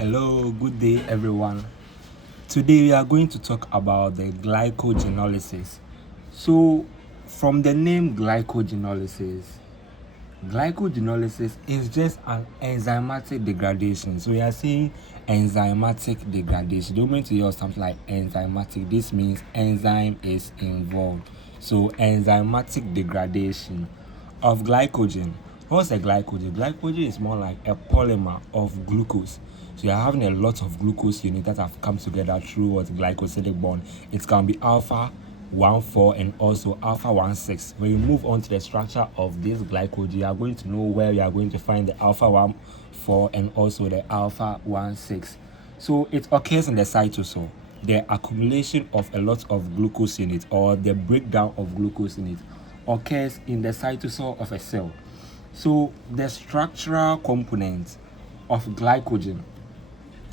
Hello, good day everyone. Today we are going to talk about the glycogenolysis. So, from the name glycogenolysis is just an enzymatic degradation. So we are saying enzymatic degradation. Don't mean to hear something like enzymatic. This means enzyme is involved. So enzymatic degradation of glycogen. What's a glycogen? Glycogen is more like a polymer of glucose. So you're having a lot of glucose units that have come together through what glycosidic bond. It can be alpha 1,4 and also alpha 1,6. When you move on to the structure of this glycogen, you are going to know where you are going to find the alpha 1,4 and also the alpha 1,6. So it occurs in the cytosol, the accumulation of a lot of glucose in it, or the breakdown of glucose in it occurs in the cytosol of a cell. So the structural components of glycogen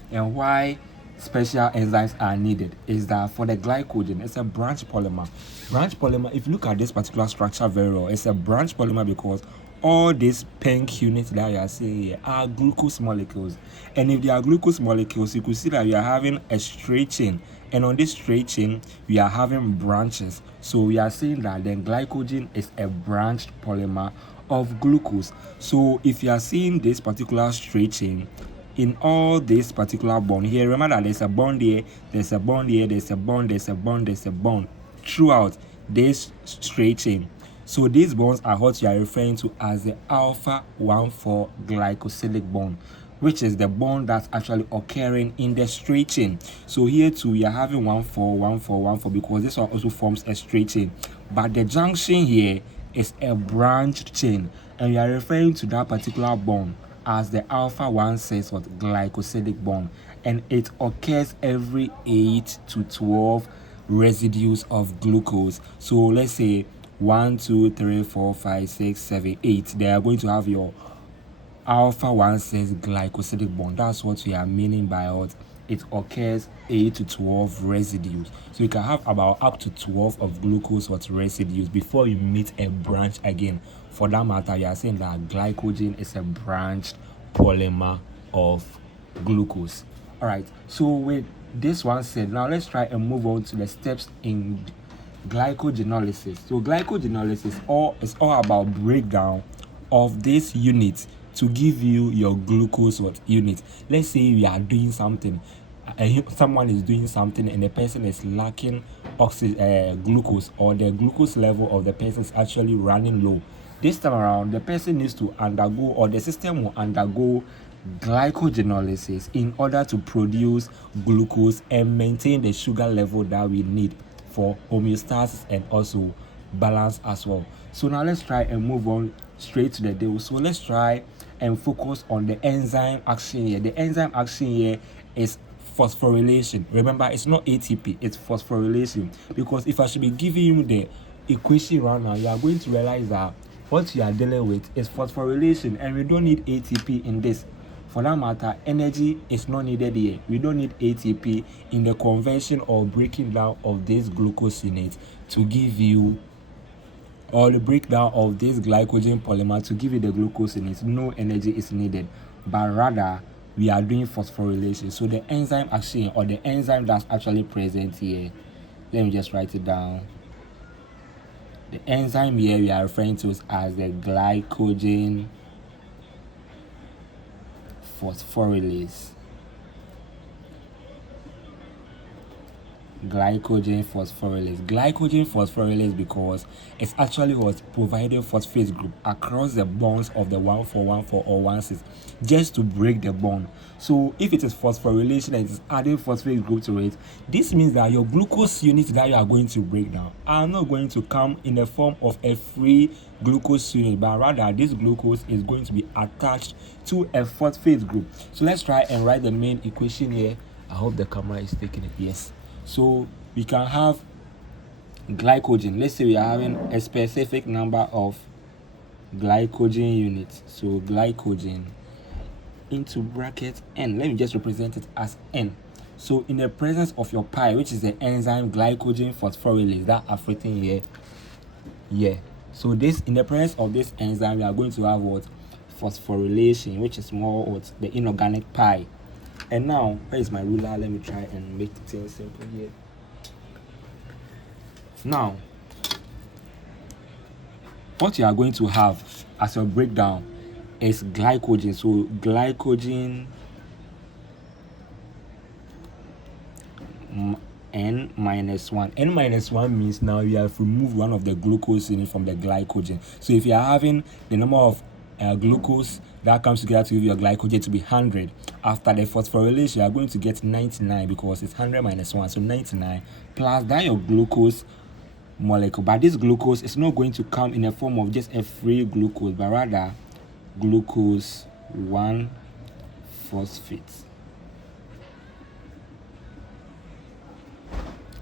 and why special enzymes are needed is that for the glycogen, it's a branch polymer. Branch polymer, if you look at this particular structure very well, it's a branch polymer because all these pink units that you are seeing here are glucose molecules. And if they are glucose molecules, you could see that we are having a straight chain. And on this straight chain, we are having branches. So we are saying that the glycogen is a branched polymer of glucose. So if you are seeing this particular straight chain, in all this particular bond here, remember that there's a bond here, there's a bond here, there's a bond, there's a bond, there's a bond throughout this straight chain. So these bonds are what you are referring to as the alpha 1,4 glycosidic bond, which is the bond that's actually occurring in the straight chain. So here too, we are having 1,4, 1,4, 1,4 because this one also forms a straight chain. But the junction here is a branched chain, and we are referring to that particular bond as the alpha 1,6 or glycosidic bond, and it occurs every 8 to 12 residues of glucose. So let's say 1, 2, 3, 4, 5, 6, 7, 8. They are going to have your alpha 1,6 glycosidic bond. That's what we are meaning by what it occurs 8 to 12 residues. So you can have about up to 12 of glucose or residues before you meet a branch again. For that matter, you are saying that glycogen is a branched polymer of glucose. All right, so with this one said, now let's try and move on to the steps in glycogenolysis. So glycogenolysis is all about breakdown of this unit to give you your glucose unit. Let's say we are doing something, someone is doing something and the person is lacking glucose, or the glucose level of the person is actually running low. This time around, the person needs to undergo, or the system will undergo glycogenolysis in order to produce glucose and maintain the sugar level that we need for homeostasis and also balance as well. So now let's try and move on straight to the deal. So let's try and focus on the enzyme action here. The enzyme action here is phosphorylation. Remember, it's not ATP, it's phosphorylation. Because if I should be giving you the equation right now, you are going to realize that what you are dealing with is phosphorylation, and we don't need ATP in this. For that matter, energy is not needed here. We don't need ATP in the conversion or breaking down of this glucose unit to give you, or the breakdown of this glycogen polymer to give you the glucose in it. No energy is needed, but rather we are doing phosphorylation. So the enzyme action, or the enzyme that's actually present here, let me just write it down. The enzyme here we are referring to as the glycogen phosphorylase. Glycogen phosphorylase because it's actually what's providing phosphate group across the bonds of the 1,4,1,4 or 1,6 just to break the bond. So if it is phosphorylation and it is adding phosphate group to it, this means that your glucose units that you are going to break down are not going to come in the form of a free glucose unit, but rather this glucose is going to be attached to a phosphate group. So let's try and write the main equation here. I hope the camera is taking it. Yes. So we can have glycogen. Let's say we are having a specific number of glycogen units. So glycogen into bracket n. Let me just represent it as n. So in the presence of your pi, which is the enzyme glycogen phosphorylase that I've written here. Yeah. So this, in the presence of this enzyme, we are going to have what? Phosphorylation, which is more what? The inorganic pi. And now, where is my ruler? Let me try and make things simple here. Now, what you are going to have as your breakdown is glycogen. So glycogen N minus 1. N minus 1 means now you have removed one of the glucose in it from the glycogen. So if you are having the number of glucose that comes together to give your glycogen to be 100, after the phosphorylation you are going to get 99 because it's 100 minus 1, so 99 plus that your glucose molecule. But this glucose is not going to come in the form of just a free glucose, but rather glucose 1-phosphate.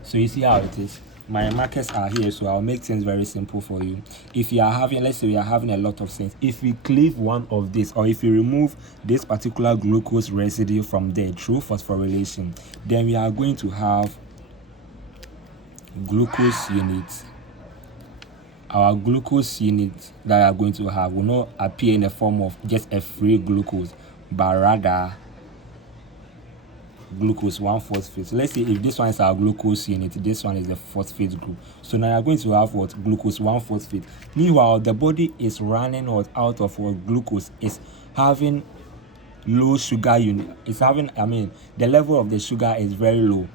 So you see how it is. My markers are here, so I'll make things very simple for you. If you are having, let's say we are having a lot of things, if we cleave one of this, or if you remove this particular glucose residue from there through phosphorylation, then we are going to have glucose unit. Our glucose unit that we are going to have will not appear in the form of just a free glucose, but rather glucose 1-phosphate. So let's say if this one is our glucose unit, this one is the phosphate group. So now you're going to have what? Glucose 1-phosphate. Meanwhile, the body is running out of what? Glucose is having low sugar unit. It's having, the level of the sugar is very low.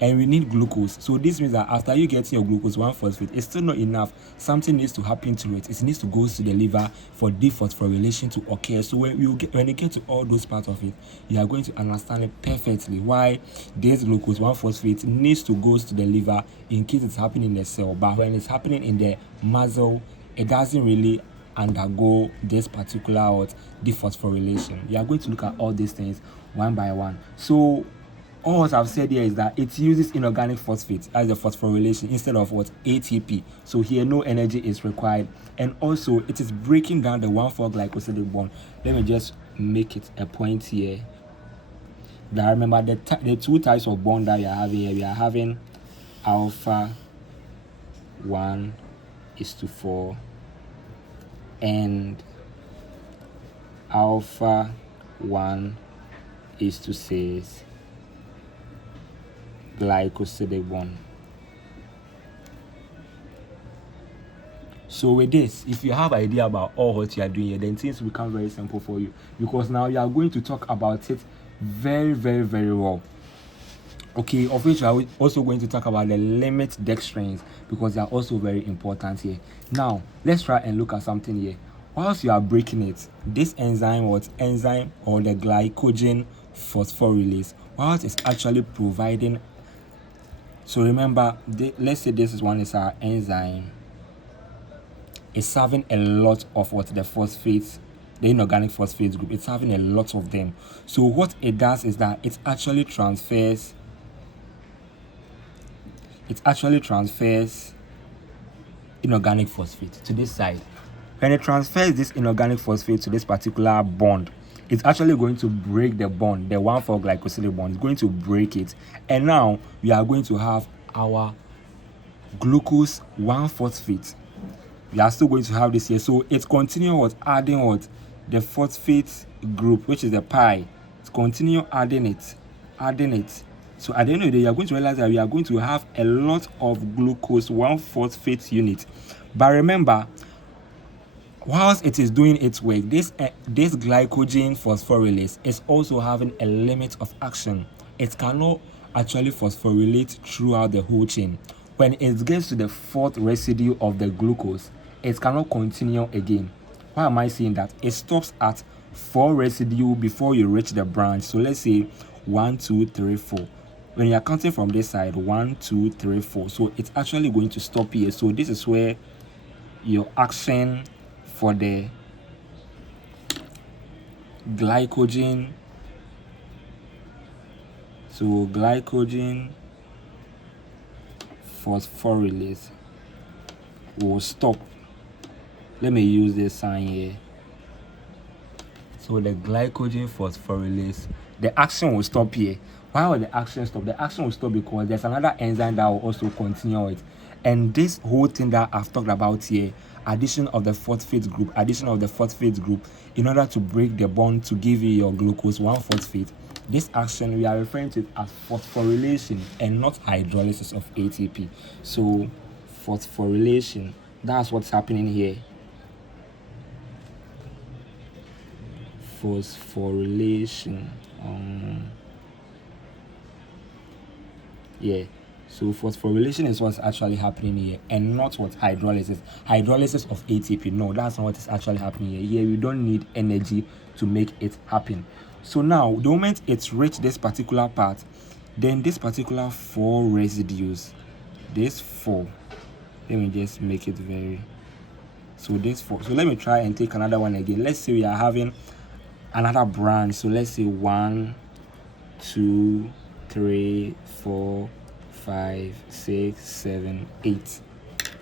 And we need glucose. So this means that after you get your glucose 1-phosphate, it's still not enough. Something needs to happen to it. It needs to go to the liver for dephosphorylation to occur. So when you get to all those parts of it, you are going to understand it perfectly why this glucose 1-phosphate needs to go to the liver in case it's happening in the cell. But when it's happening in the muscle, it doesn't really undergo this particular dephosphorylation. You are going to look at all these things one by one. So all what I've said here is that it uses inorganic phosphate as the phosphorylation instead of ATP. So here no energy is required, and also it is breaking down the 1,4-glycosidic bond. Let me just make it a point here. Now remember the two types of bond that we are having here. We are having alpha 1:4 and alpha 1:6. Glycosidic bond. So with this, if you have idea about all what you are doing here, then things become very simple for you, because now you are going to talk about it very, very, very well. Okay, of which we are also going to talk about the limit dextrins, because they are also very important here. Now let's try and look at something here. Whilst you are breaking it, this enzyme or the glycogen phosphorylase, whilst it's actually providing. So remember, let's say this one is our enzyme. It's having a lot of the phosphates, the inorganic phosphate group. It's having a lot of them. So what it does is that it actually transfers inorganic phosphate to this side. When it transfers this inorganic phosphate to this particular bond, it's actually going to break the bond, the 1,4-glycosidic bond. It's going to break it. And now we are going to have our glucose 1-phosphate. We are still going to have this here. So it's continuing adding the phosphate group, which is the pi. It's continue adding it. So at the end of the day, you are going to realize that we are going to have a lot of glucose 1-phosphate units. But remember, whilst it is doing its work, this glycogen phosphorylase is also having a limit of action. It cannot actually phosphorylate throughout the whole chain. When it gets to the 4th residue of the glucose, it cannot continue again. Why am I saying that? It stops at 4 residue before you reach the branch. So let's say 1, 2, 3, 4. When you are counting from this side, 1, 2, 3, 4. So it's actually going to stop here. So this is where your action for the glycogen phosphorylase will stop. Let me use this sign here. So the glycogen phosphorylase, the action will stop here. Why will the action stop? The action will stop because there's another enzyme that will also continue it. And this whole thing that I've talked about here, addition of the phosphate group in order to break the bond to give you your glucose 1-phosphate, this action we are referring to it as phosphorylation and not hydrolysis of ATP. So phosphorylation, that's what's happening here. Phosphorylation. So phosphorylation is what's actually happening here, and not what hydrolysis. Hydrolysis of ATP, no, that's not what is actually happening here. Here we don't need energy to make it happen. So now, the moment it's reached this particular part, then this particular 4 residues, this 4, let me just make it very, so this 4. So let me try and take another one again. Let's say we are having another branch. So let's say 1, 2, 3, 4, 5, 6, 7, 8.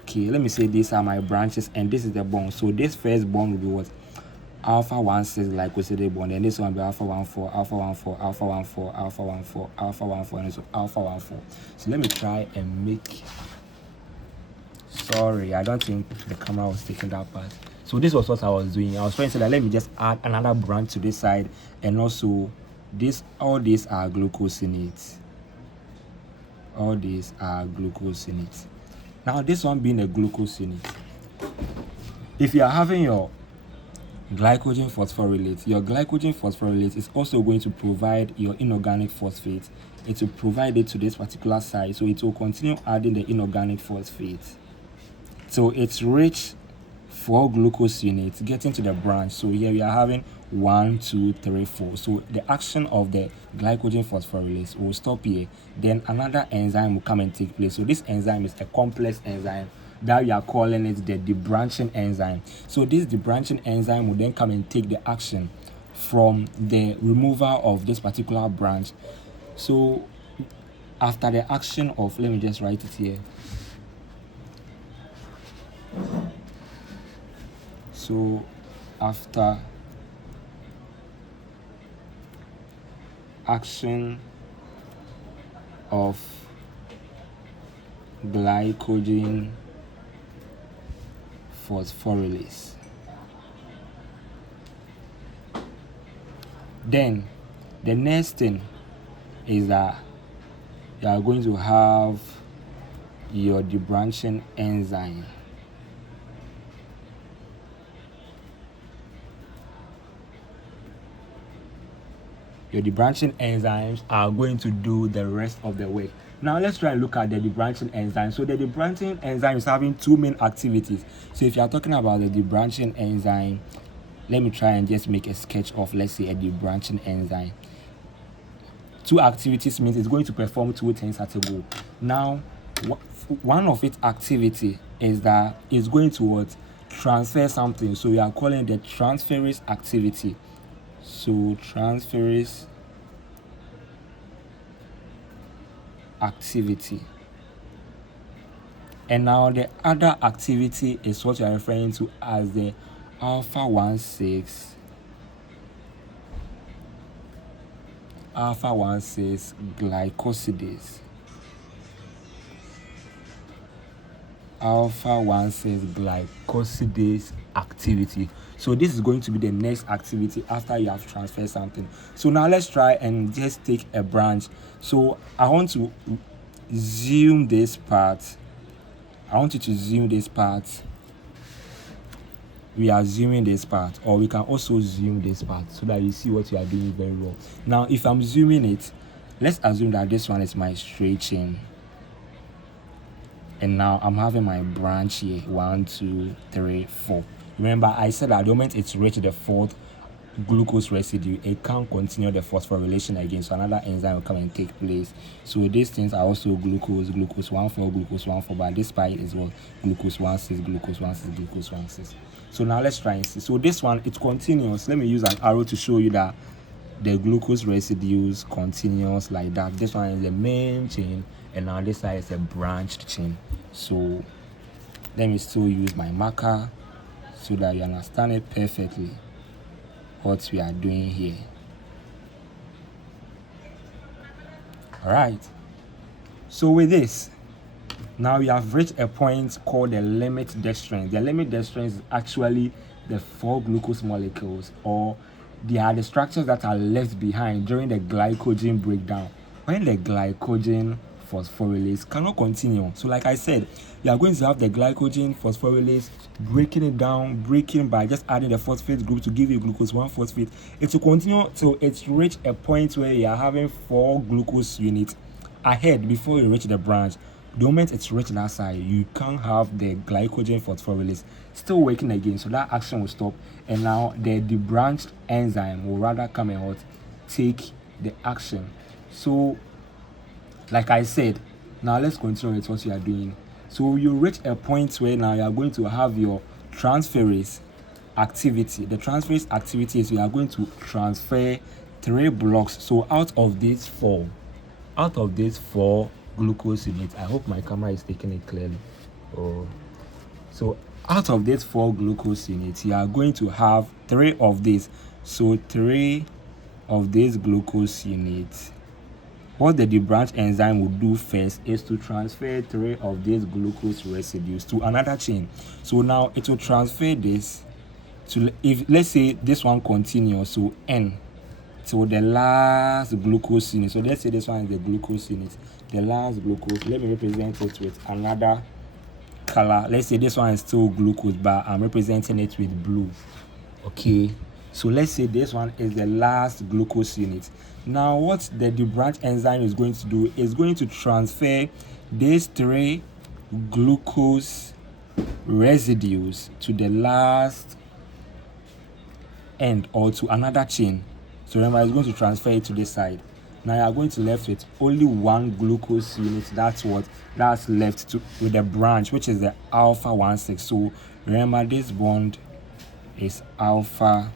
Okay, let me say these are my branches and this is the bond. So this first bond will be what? Alpha 1,6 glycosidic bond, and this one will be alpha 1,4, alpha 1,4, alpha 1,4, alpha 1,4, alpha 1,4, and so alpha 1,4. So let me try and make, sorry, I don't think the camera was taking that part. So this was what I was doing. I was trying to say that let me just add another branch to this side, and also this, all these are glucosinates. All these are glucosinates. Now this one being a glucosinate, if you are having your glycogen phosphorylate, your glycogen phosphorylate is also going to provide your inorganic phosphate. It will provide it to this particular side, so it will continue adding the inorganic phosphate. So it's rich 4 glucose units getting to the branch. So here we are having 1, 2, 3, 4. So the action of the glycogen phosphorylase will stop here. Then another enzyme will come and take place. So this enzyme is a complex enzyme that we are calling it the debranching enzyme. So this debranching enzyme will then come and take the action from the removal of this particular branch. So after the action of, let me just write it here. So after action of glycogen phosphorylase, then the next thing is that you are going to have your debranching enzyme. Your debranching enzymes are going to do the rest of the work. Now let's try and look at the debranching enzyme. So the debranching enzyme is having 2 main activities. So if you are talking about the debranching enzyme, let me try and just make a sketch of, let's say, a debranching enzyme. 2 activities means it's going to perform 2 things at a go. Now, one of its activity is that it's going to transfer something. So we are calling it the transferase activity. So transferase activity. And now the other activity is what you are referring to as the alpha 1,6 glycosidase. Alpha 1,6 glycosidase activity. So this is going to be the next activity after you have transferred something. So now let's try and just take a branch. So I want to zoom this part. I want you to zoom this part. We are zooming this part, or we can also zoom this part so that you see what you are doing very well. Now if I'm zooming it, let's assume that this one is my straight chain. And now I'm having my branch here, 1, 2, 3, 4. Remember, I said that the moment it's reached the 4th glucose residue, it can't continue the phosphorylation again. So another enzyme will come and take place. So these things are also glucose 1,4, glucose 1,4. But this part is what? Glucose 1,6, glucose 1,6, glucose 1,6. So now let's try and see. So this one, it continues. Let me use an arrow to show you that the glucose residues continuous like that. This one is the main chain, and now this side is a branched chain. So let me still use my marker so that you understand it perfectly what we are doing here. All right. So with this, now we have reached a point called the limit dextrins. The limit dextrins is actually the 4 glucose molecules, or they are the structures that are left behind during the glycogen breakdown when the glycogen phosphorylase cannot continue. So like I said, you are going to have the glycogen phosphorylase breaking it down, breaking by just adding the phosphate group to give you glucose 1-phosphate. It will continue till it's reach a point where you are having 4 glucose units ahead before you reach the branch. The moment it's reached that side, you can't have the glycogen phosphorylase still working again, so that action will stop, and now the debranched enzyme will rather come and what take the action. So like I said, now let's continue with what you are doing. So you reach a point where now you are going to have your transferase activity. The transferase activity is you are going to transfer 3 blocks. So out of these four glucose units, I hope my camera is taking it clearly. So out of these 4 glucose units, you are going to have 3 of these. So 3 of these glucose units, what the debranch enzyme will do first is to transfer 3 of these glucose residues to another chain. So now it will transfer this to, if let's say this one continues, so N, so the last glucose unit. So let's say this one is the glucose unit, the last glucose. Let me represent it with another color. Let's say this one is still glucose, but I'm representing it with blue. Okay, so let's say this one is the last glucose unit. Now what the debranch enzyme is going to do is going to transfer these 3 glucose residues to the last end or to another chain. So remember, it's going to transfer it to this side. Now you are going to left with only 1 glucose unit. That's left with the branch, which is the alpha 1,6. So remember, this bond is alpha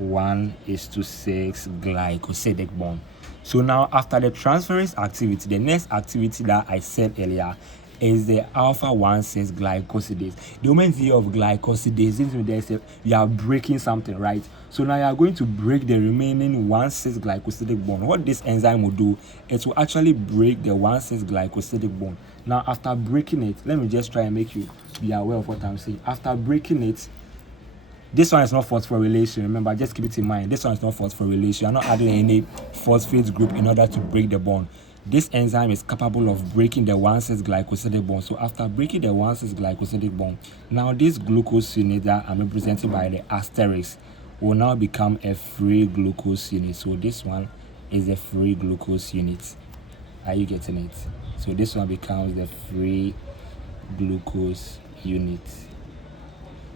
1:6 glycosidic bond. So now after the transferase activity, the next activity that I said earlier is the alpha 1,6 glycosidase. The moment you of glycosidase, you are breaking something, right? So now you are going to break the remaining 1,6 glycosidic bond. What this enzyme will do, it will actually break the 1,6 glycosidic bond. Now after breaking it, let me just try and make you be aware of what I'm saying. After breaking it, this one is not phosphorylation. Remember, just keep it in mind. This one is not phosphorylation. You're not adding any phosphate group in order to break the bond. This enzyme is capable of breaking the 1,6 glycosidic bond. So after breaking the 1,6 glycosidic bond, now this glucose unit that I'm represented by the asterisk will now become a free glucose unit. So this one is a free glucose unit. Are you getting it? So this one becomes the free glucose unit.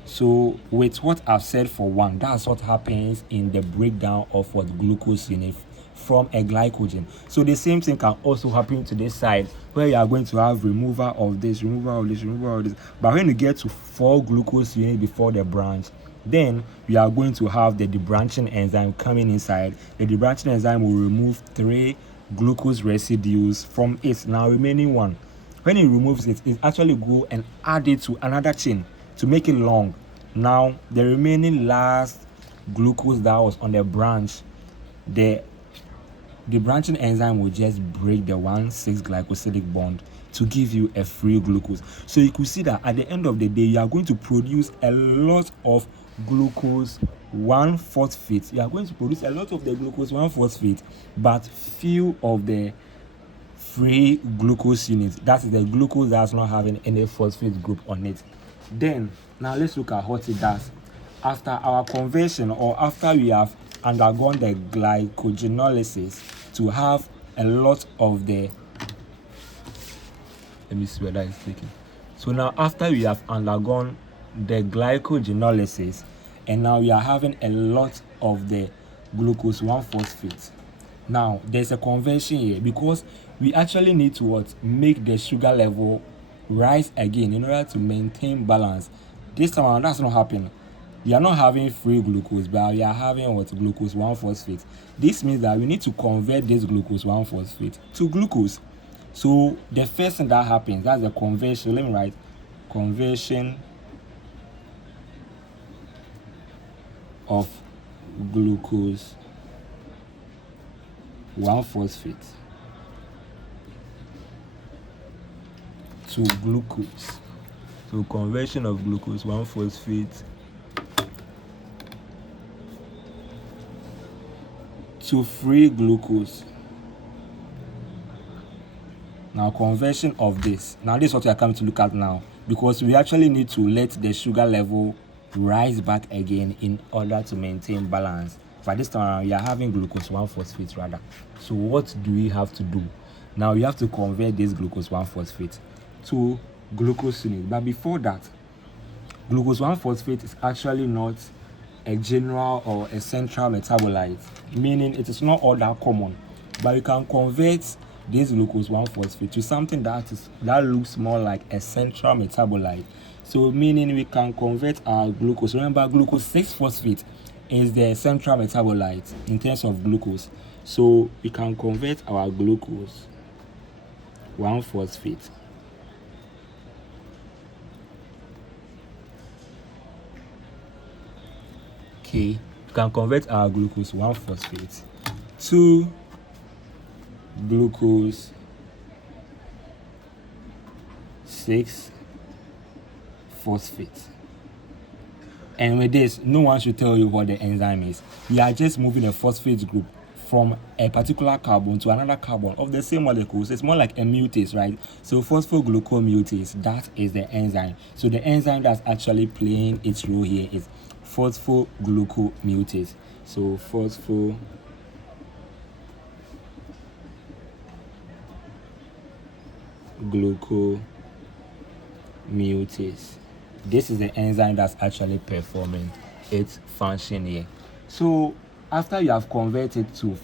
So with what I've said for 1, that's what happens in the breakdown of what glucose unit from a glycogen. So the same thing can also happen to this side, where you are going to have removal of this. But when you get to 4 glucose units before the branch, then we are going to have the debranching enzyme coming inside. The debranching enzyme will remove 3 glucose residues from its now remaining 1. When it removes it, it actually go and add it to another chain to make it long. Now the remaining last glucose that was on the branch, the branching enzyme will just break the 1,6 glycosidic bond to give you a free glucose. So you could see that at the end of the day, you are going to produce a lot of glucose 1-phosphate. You are going to produce a lot of the glucose 1-phosphate, but few of the free glucose units. That is the glucose that's not having any phosphate group on it. Then now let's look at what it does after our conversion, or after we have undergone the glycogenolysis to have a lot of the, let me see where that is taken. So now after we have undergone the glycogenolysis, and now we are having a lot of the glucose 1-phosphate. Now there's a conversion here, because we actually need to make the sugar level rise again in order to maintain balance. This time around, that's not happening. We are not having free glucose, but we are having glucose 1-phosphate. This means that we need to convert this glucose 1-phosphate to glucose. So the first thing that happens, that's the conversion. Let me write conversion of glucose 1-phosphate to glucose. So conversion of glucose 1-phosphate to free glucose. Now conversion of this. Now this is what we are coming to look at now, because we actually need to let the sugar level rise back again in order to maintain balance. But this time around, we are having glucose 1-phosphate rather. So what do we have to do? Now we have to convert this glucose 1-phosphate to glucosinate. But before that, glucose 1-phosphate is actually not a general or a central metabolite, meaning it is not all that common. But we can convert this glucose 1-phosphate to something that looks more like a central metabolite. So meaning we can convert our glucose. Remember, glucose 6-phosphate is the central metabolite in terms of glucose. So we can convert our glucose 1-phosphate we can convert our glucose 1-phosphate to glucose 6-phosphate. And with this, no one should tell you what the enzyme is. We are just moving a phosphate group from a particular carbon to another carbon of the same molecules. It's more like a mutase, right? So phosphoglucomutase, that is the enzyme. So the enzyme that's actually playing its role here is phosphoglucomutase. So phosphoglucomutase. This is the enzyme that's actually performing its function here. So after you have converted to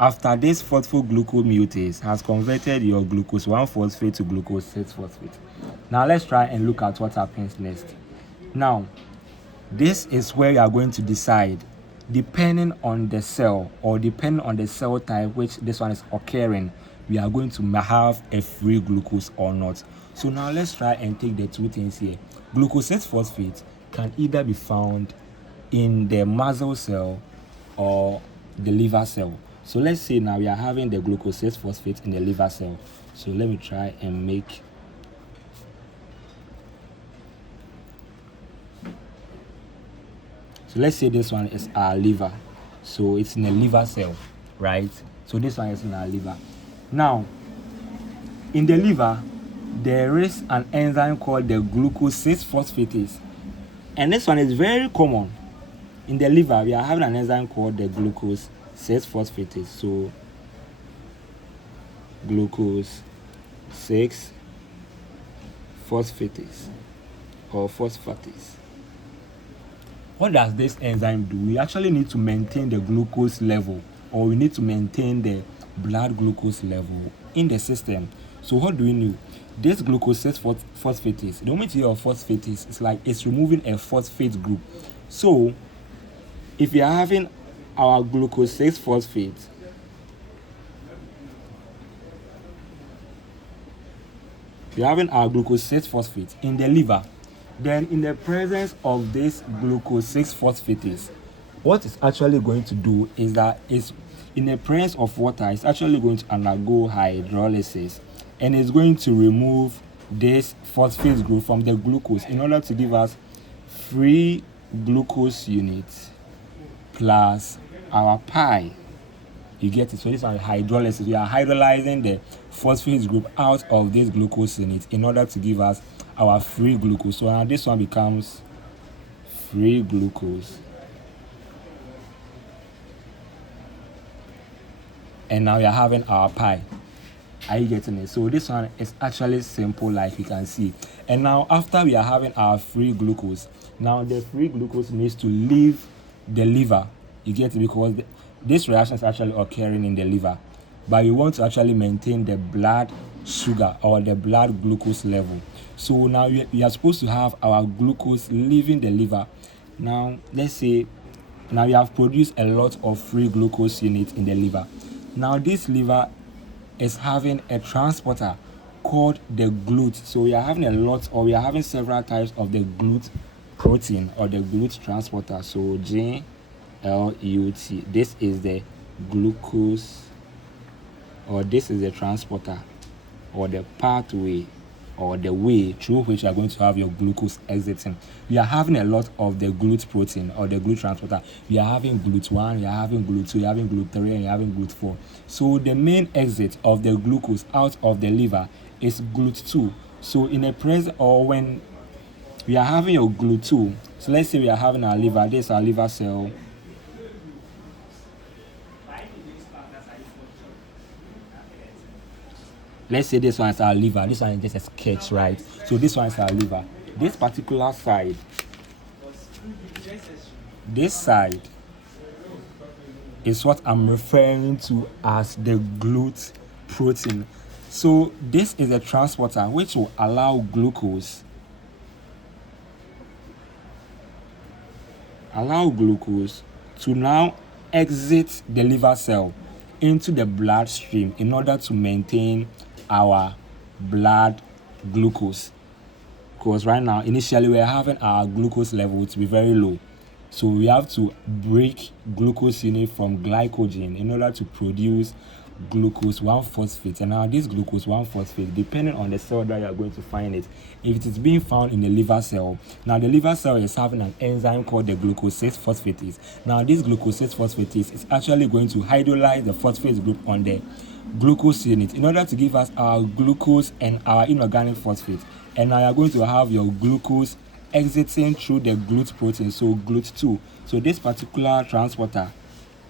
after this phosphoglucomutase has converted your glucose 1-phosphate to glucose 6-phosphate. Now let's try and look at what happens next. Now, this is where you are going to decide, depending on the cell or depending on the cell type which this one is occurring, we are going to have a free glucose or not. So now let's try and take the two things here. Glucose 6-phosphate can either be found in the muscle cell or the liver cell. So let's say now we are having the glucose 6-phosphate in the liver cell. So let me try and make so let's say this one is our liver. So it's in a liver cell, right? So this one is in our liver. Now, in the liver, there is an enzyme called the glucose 6-phosphatase. And this one is very common. In the liver, we are having an enzyme called the glucose 6-phosphatase. So, glucose 6-phosphatase or phosphatase. What does this enzyme do? We actually need to maintain the glucose level, or we need to maintain the blood glucose level in the system. So what do we need? This glucose 6-phosphatase, the moment you hear of phosphatase, it's like it's removing a phosphate group. So if we are having our glucose 6-phosphate, in the liver, then in the presence of this glucose 6-phosphatase, what it's actually going to do is that it's in the presence of water, it's actually going to undergo hydrolysis, and it's going to remove this phosphate group from the glucose in order to give us free glucose units plus our pi. You get it? So this is hydrolysis. We are hydrolyzing the phosphate group out of this glucose unit in order to give us our free glucose. So now this one becomes free glucose. And now we are having our pi. Are you getting it? So this one is actually simple, like you can see. And now after we are having our free glucose, now the free glucose needs to leave the liver. You get it? Because this reaction is actually occurring in the liver. But we want to actually maintain the blood sugar or the blood glucose level. So now we are supposed to have our glucose leaving the liver. Now let's say now we have produced a lot of free glucose units in the liver. Now this liver is having a transporter called the GLUT. So we are having a lot, or we are having several types of the GLUT protein or the GLUT transporter. So GLUT. This is the glucose, or this is the transporter or the pathway or the way through which you are going to have your glucose exiting. We are having a lot of the GLUT protein or the GLUT transporter. We are having GLUT1, we are having GLUT2, we are having GLUT3, and we are having GLUT4. So the main exit of the glucose out of the liver is GLUT2. So in a present, or when we are having your GLUT2, so let's say we are having our liver, this is our liver cell. Let's say this one is our liver, this one is just a sketch, right? So this one is our liver. This particular side, this side is what I'm referring to as the GLUT protein. So this is a transporter which will allow glucose to now exit the liver cell into the bloodstream in order to maintain our blood glucose. Because right now, initially, we're having our glucose level to be very low. So we have to break glucose unit from glycogen in order to produce glucose 1-phosphate. And now this glucose 1-phosphate, depending on the cell that you are going to find it, if it is being found in the liver cell, now the liver cell is having an enzyme called the glucose 6-phosphatase. Now this glucose 6-phosphatase is actually going to hydrolyze the phosphate group on the glucose unit in order to give us our glucose and our inorganic phosphate. And now you are going to have your glucose exiting through the GLUT protein, so GLUT2. So this particular transporter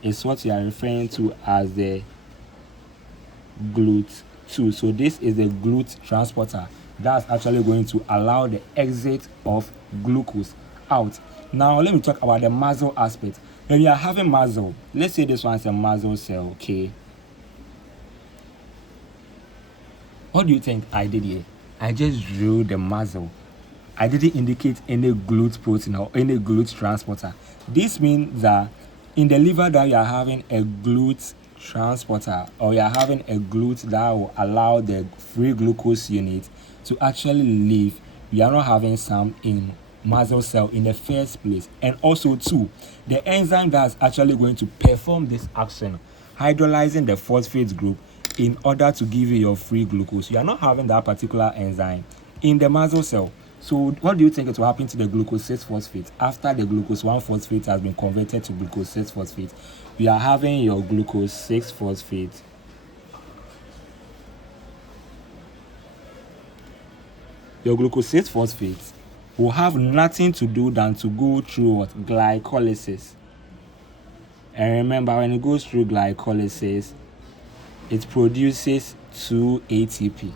is what you are referring to as the GLUT2. So this is the GLUT transporter that's actually going to allow the exit of glucose out. Now let me talk about the muscle aspect. When you are having muscle, let's say this one is a muscle cell, okay? What do you think I did here? I just drew the muscle. I didn't indicate any GLUT protein or any GLUT transporter. This means that in the liver that you are having a GLUT transporter, or you are having a GLUT that will allow the free glucose unit to actually leave, we are not having some in muscle cell in the first place. And also too, the enzyme that's actually going to perform this action, hydrolyzing the phosphate group in order to give you your free glucose, you are not having that particular enzyme in the muscle cell. So what do you think it will happen to the glucose 6-phosphate after the glucose 1-phosphate has been converted to glucose 6-phosphate? We are having your glucose 6-phosphate. Your glucose 6-phosphate will have nothing to do than to go through what? Glycolysis. And remember, when it goes through glycolysis, it produces 2 ATP.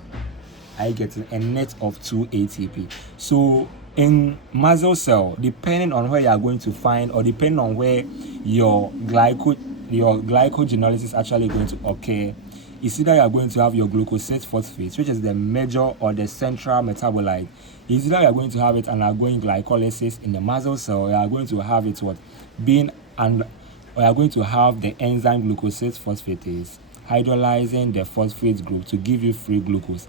I get a net of 2 ATP. So in muscle cell, depending on where you are going to find, or depending on where your glycogenolysis is actually going to occur, it's either you are going to have your glucose 6-phosphate, which is the major or the central metabolite. It's either you are going to have it undergoing glycolysis in the muscle cell, or you are going to have it or you are going to have the enzyme glucose 6-phosphatase hydrolyzing the phosphate group to give you free glucose.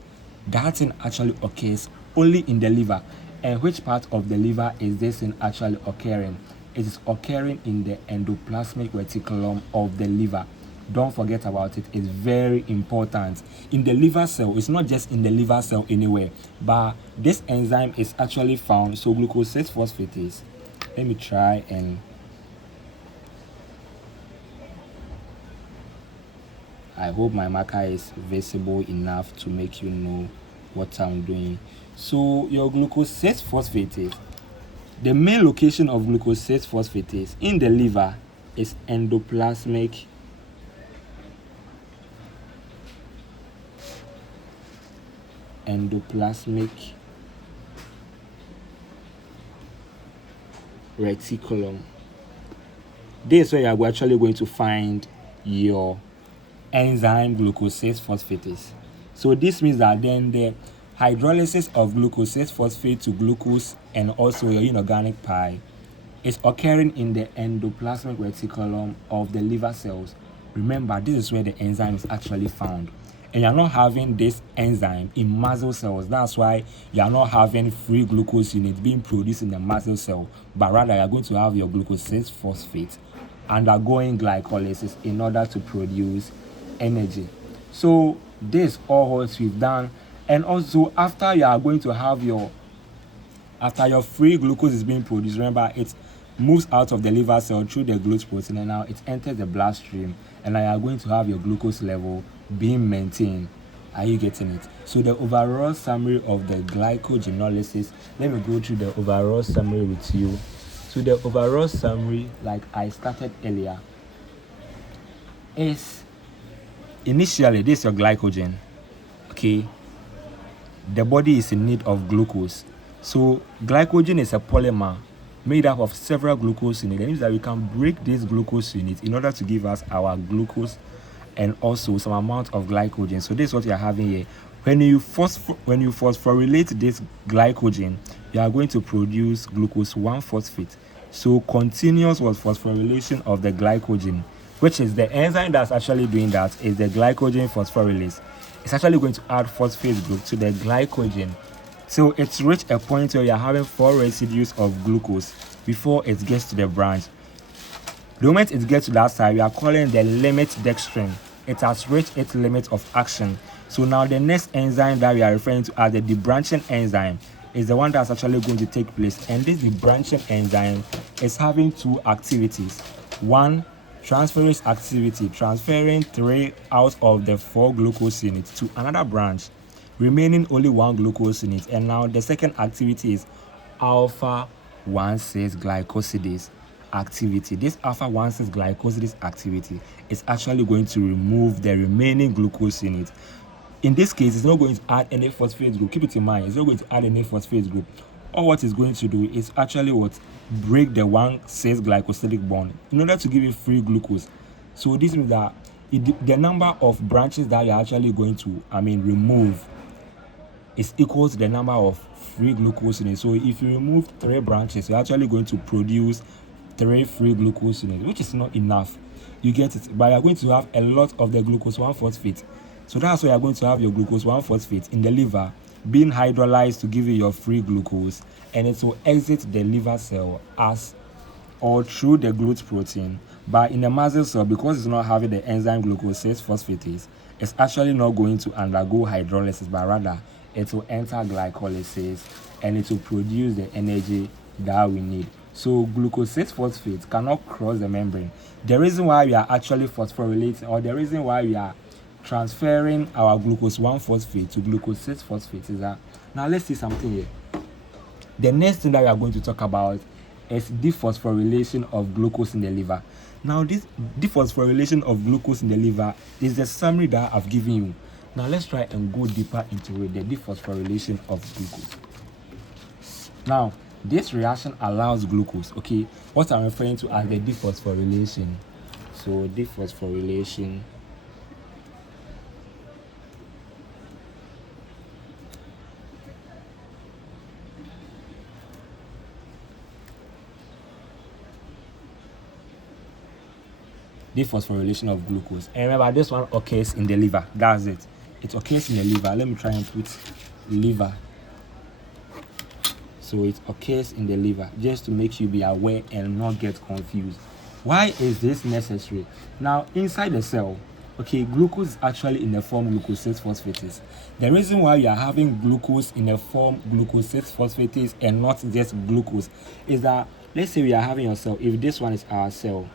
That thing actually occurs only in the liver. And which part of the liver is this thing actually occurring? It is occurring in the endoplasmic reticulum of the liver. Don't forget about it. It's very important. In the liver cell, it's not just in the liver cell anywhere, but this enzyme is actually found. So glucose 6-phosphatase. Let me try and I hope my marker is visible enough to make you know what I'm doing. So your glucose 6-phosphatase, the main location of glucose 6-phosphatase in the liver is endoplasmic reticulum. This is where you are actually going to find your enzyme glucose 6-phosphatase. So this means that then the hydrolysis of glucose 6-phosphate to glucose and also your inorganic pi is occurring in the endoplasmic reticulum of the liver cells. Remember, this is where the enzyme is actually found. And you're not having this enzyme in muscle cells. That's why you're not having free glucose unit being produced in the muscle cell, but rather you're going to have your glucose 6-phosphate undergoing glycolysis in order to produce energy. So this all what we've done, And also, after your free glucose is being produced, remember it moves out of the liver cell through the glucose protein, and now it enters the bloodstream, and now you are going to have your glucose level being maintained. Are you getting it? So the overall summary of the glycogenolysis, let me go through the overall summary with you. So the overall summary, like I started earlier, is initially this is your glycogen. Okay, the body is in need of glucose. So glycogen is a polymer made up of several glucose units. That means that we can break these glucose units in order to give us our glucose and also some amount of glycogen. So this is what you are having here. When you phosphorylate this glycogen, you are going to produce glucose 1-phosphate. So continuous phosphorylation of the glycogen, which is the enzyme that's actually doing that, is the glycogen phosphorylase. It's actually going to add phosphate group to the glycogen. So it's reached a point where you're having 4 residues of glucose before it gets to the branch. The moment it gets to that side, we are calling the limit dextrin. It has reached its limit of action. So now the next enzyme that we are referring to as the debranching enzyme is the one that's actually going to take place. And this debranching enzyme is having 2 activities. One, transferase activity, transferring 3 out of the 4 glucose units to another branch, remaining only 1 glucose unit. And now the second activity is alpha 1,6 glycosidase activity. This alpha 1,6 glycosidase activity is actually going to remove the remaining glucose unit. In this case, it's not going to add any phosphate group. Keep it in mind, it's not going to add any phosphate group. All what it's going to do is actually break the 1,6 glycosidic bond in order to give you free glucose. So this means that the number of branches that you're actually going to remove is equal to the number of free glucose units. So if you remove 3 branches, you're actually going to produce 3 free glucose units, which is not enough. You get it? But you're going to have a lot of the glucose 1-phosphate. So that's why you're going to have your glucose 1-phosphate in the liver being hydrolyzed to give you your free glucose, and it will exit the liver cell through the glucose protein. But in the muscle cell, because it's not having the enzyme glucose 6-phosphatase, it's actually not going to undergo hydrolysis, but rather it will enter glycolysis and it will produce the energy that we need. So glucose 6-phosphate cannot cross the membrane. The reason why we are actually phosphorylating, or the reason why we are transferring our glucose 1-phosphate to glucose 6-phosphate is that, now let's see something here. The next thing that we are going to talk about is dephosphorylation of glucose in the liver. Now this dephosphorylation of glucose in the liver is the summary that I've given you. Now let's try and go deeper into it, the dephosphorylation of glucose. Now this reaction allows glucose, okay, what I'm referring to as the dephosphorylation. So dephosphorylation of glucose. And remember, this one occurs in the liver. That's it. It occurs in the liver. Let me try and put liver. So it occurs in the liver, just to make you be aware and not get confused. Why is this necessary? Now, inside the cell, okay, glucose is actually in the form glucose 6-phosphatase. The reason why you are having glucose in the form glucose 6-phosphatase and not just glucose is that, let's say we are having a cell. If this one is our cell,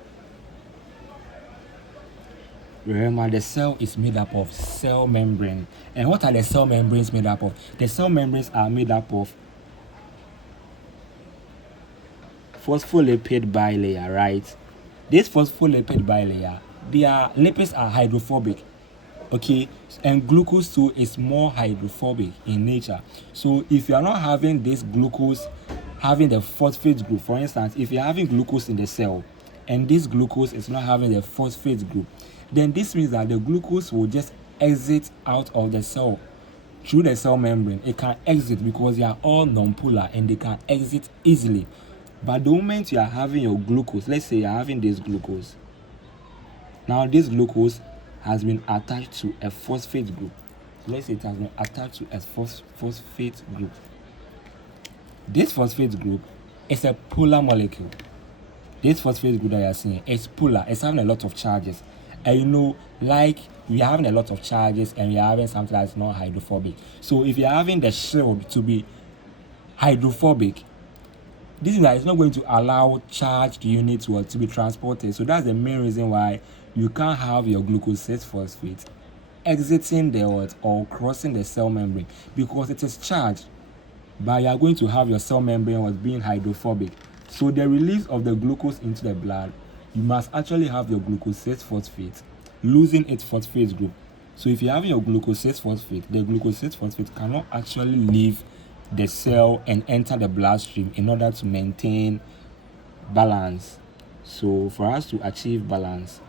remember, the cell is made up of cell membrane. And what are the cell membranes made up of? The cell membranes are made up of phospholipid bilayer, right? This phospholipid bilayer, their lipids are hydrophobic, okay, and glucose too is more hydrophobic in nature. So if you are not having this glucose having the phosphate group, for instance, if you're having glucose in the cell and this glucose is not having the phosphate group, then this means that the glucose will just exit out of the cell through the cell membrane. It can exit because they are all non-polar and they can exit easily. But the moment you are having your glucose, let's say you are having this glucose, now this glucose has been attached to a phosphate group. Let's say it has been attached to a phosphate group. This phosphate group is a polar molecule. This phosphate group that you are seeing is polar. It's having a lot of charges. And like we are having a lot of charges and we are having something that's not hydrophobic. So if you are having the shield to be hydrophobic, this is that it's not going to allow charged units to be transported. So that's the main reason why you can't have your glucose 6-phosphate exiting the or crossing the cell membrane, because it is charged, but you are going to have your cell membrane being hydrophobic. So the release of the glucose into the blood, you must actually have your glucose 6-phosphate losing its phosphate group. So if you have your glucose 6-phosphate, the glucose 6-phosphate cannot actually leave the cell and enter the bloodstream in order to maintain balance. So for us to achieve balance,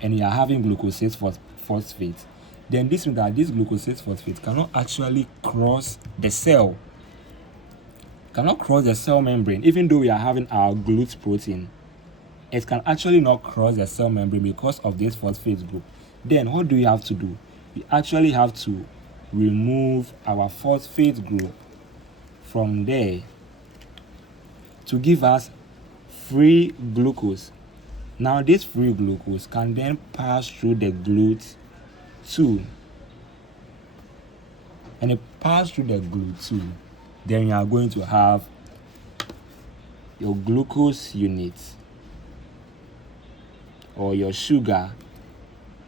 and you are having glucose 6-phosphate, then this means that this glucose 6-phosphate cannot actually cross the cell, cannot cross the cell membrane. Even though we are having our GLUT protein, it can actually not cross the cell membrane because of this phosphate group. Then what do we have to do? We actually have to remove our phosphate group from there to give us free glucose. Now this free glucose can then pass through the GLUT2, and it pass through the GLUT2, then you are going to have your glucose unit or your sugar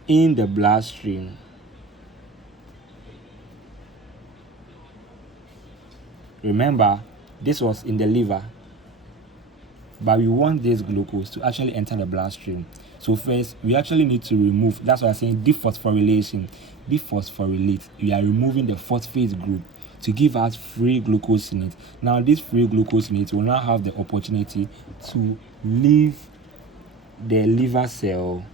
in the bloodstream. Remember, this was in the liver, but we want this glucose to actually enter the bloodstream. So first, we actually need to remove, that's why I'm saying dephosphorylation. Dephosphorylate, we are removing the phosphate group to give us free glucose in it. Now this free glucose in it will now have the opportunity to leave the liver cell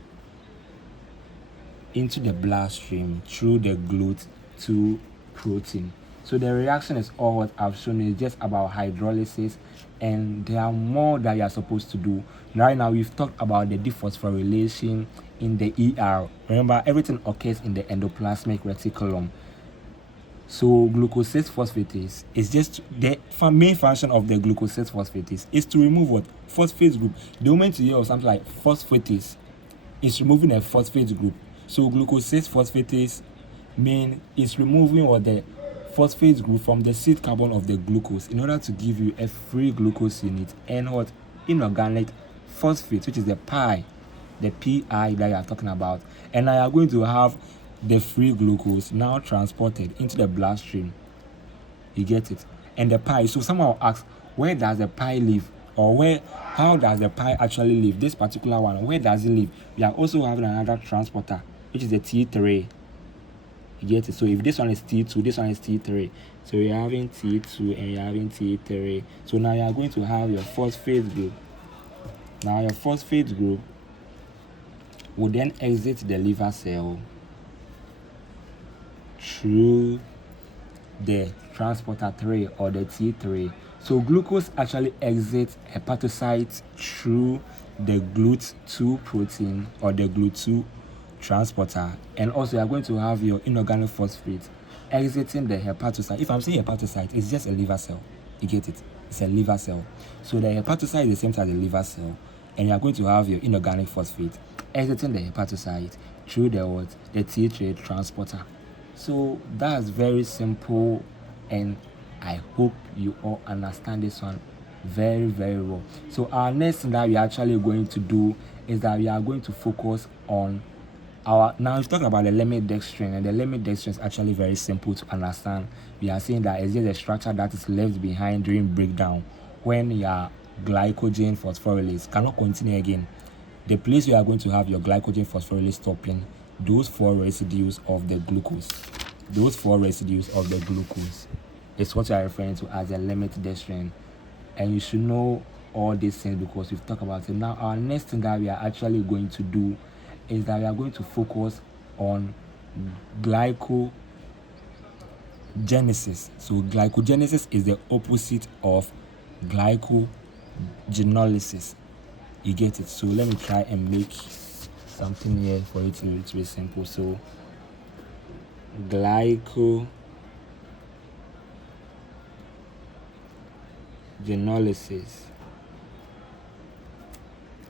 into the bloodstream through the GLUT2 protein. So the reaction is all what I've shown you. It's just about hydrolysis, and there are more that you are supposed to do. Right now we've talked about the dephosphorylation in the ER. Remember, everything occurs in the endoplasmic reticulum. So glucose 6-phosphatase is just the main function of the glucose 6-phosphatase is to remove what? Phosphate group. The moment you hear of something like phosphatase, it's removing a phosphate group. So glucose 6-phosphatase is removing what? The phosphate group from the seed carbon of the glucose in order to give you a free glucose unit and what? Inorganic phosphate, which is the pi that you are talking about. And now you are going to have the free glucose now transported into the bloodstream. You get it? And the pi, so someone will ask, where does the pi live? Or how does the pi actually live? This particular one, where does it live? We are also having another transporter, which is the T3. You get it? So if this one is T2, this one is T3. So you're having T2 and you're having T3. So now you are going to have your phosphate group. Now your phosphate group will then exit the liver cell through the transporter 3 or the T3. So glucose actually exits hepatocytes through the GLUT2 protein or the GLUT2 transporter, and also you are going to have your inorganic phosphate exiting the hepatocyte. If I'm saying hepatocyte, it's just a liver cell. You get it? It's a liver cell. So the hepatocyte is the same as the liver cell, and you are going to have your inorganic phosphate exiting the hepatocyte through the T3 transporter. So that's very simple, and I hope you all understand this one very, very well. So our next thing that we are actually going to do is that we are going to focus on now we've talked about the limit dextrin, and the limit dextrin is actually very simple to understand. We are saying that it's just a structure that is left behind during breakdown when your glycogen phosphorylase cannot continue again. The place you are going to have your glycogen phosphorylase stopping, those 4 residues of the glucose. Those 4 residues of the glucose is what you are referring to as a limit dextrin. And you should know all these things because we've talked about it. Now, our next thing that we are actually going to do is that we are going to focus on glycogenesis. So glycogenesis is the opposite of glycogenolysis. You get it? So let me try and make something here for it to be simple. So glycogenolysis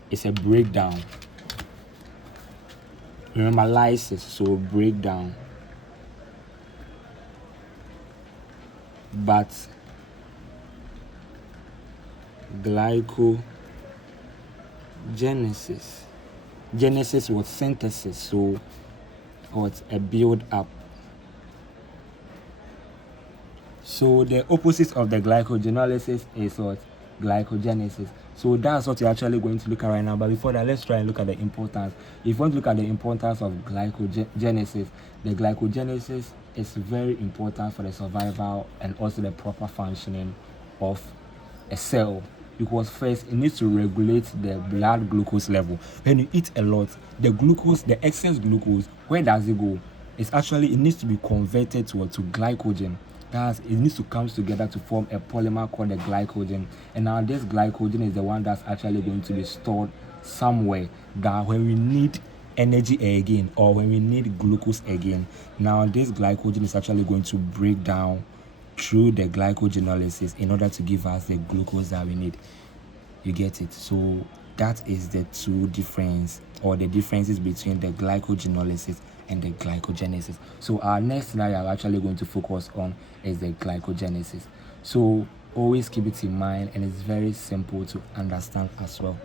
is a breakdown Remember, lysis, so breakdown. But glycogenesis. Genesis was synthesis, so what's a build up. So the opposite of the glycogenolysis is what? Glycogenesis. So that's what you're actually going to look at right now. But before that, let's try and look at the importance. If you want to look at the importance of glycogenesis, the glycogenesis is very important for the survival and also the proper functioning of a cell. Because first, it needs to regulate the blood glucose level. When you eat a lot, the glucose, the excess glucose, where does it go? It needs to be converted to glycogen. It needs to come together to form a polymer called the glycogen. And now this glycogen is the one that's actually going to be stored somewhere, that when we need energy again, or when we need glucose again, now this glycogen is actually going to break down through the glycogenolysis in order to give us the glucose that we need. You get it? So that is the two difference, or the differences between the glycogenolysis and the glycogenesis. So our next scenario I'm actually going to focus on is the glycogenesis. So always keep it in mind, and it's very simple to understand as well.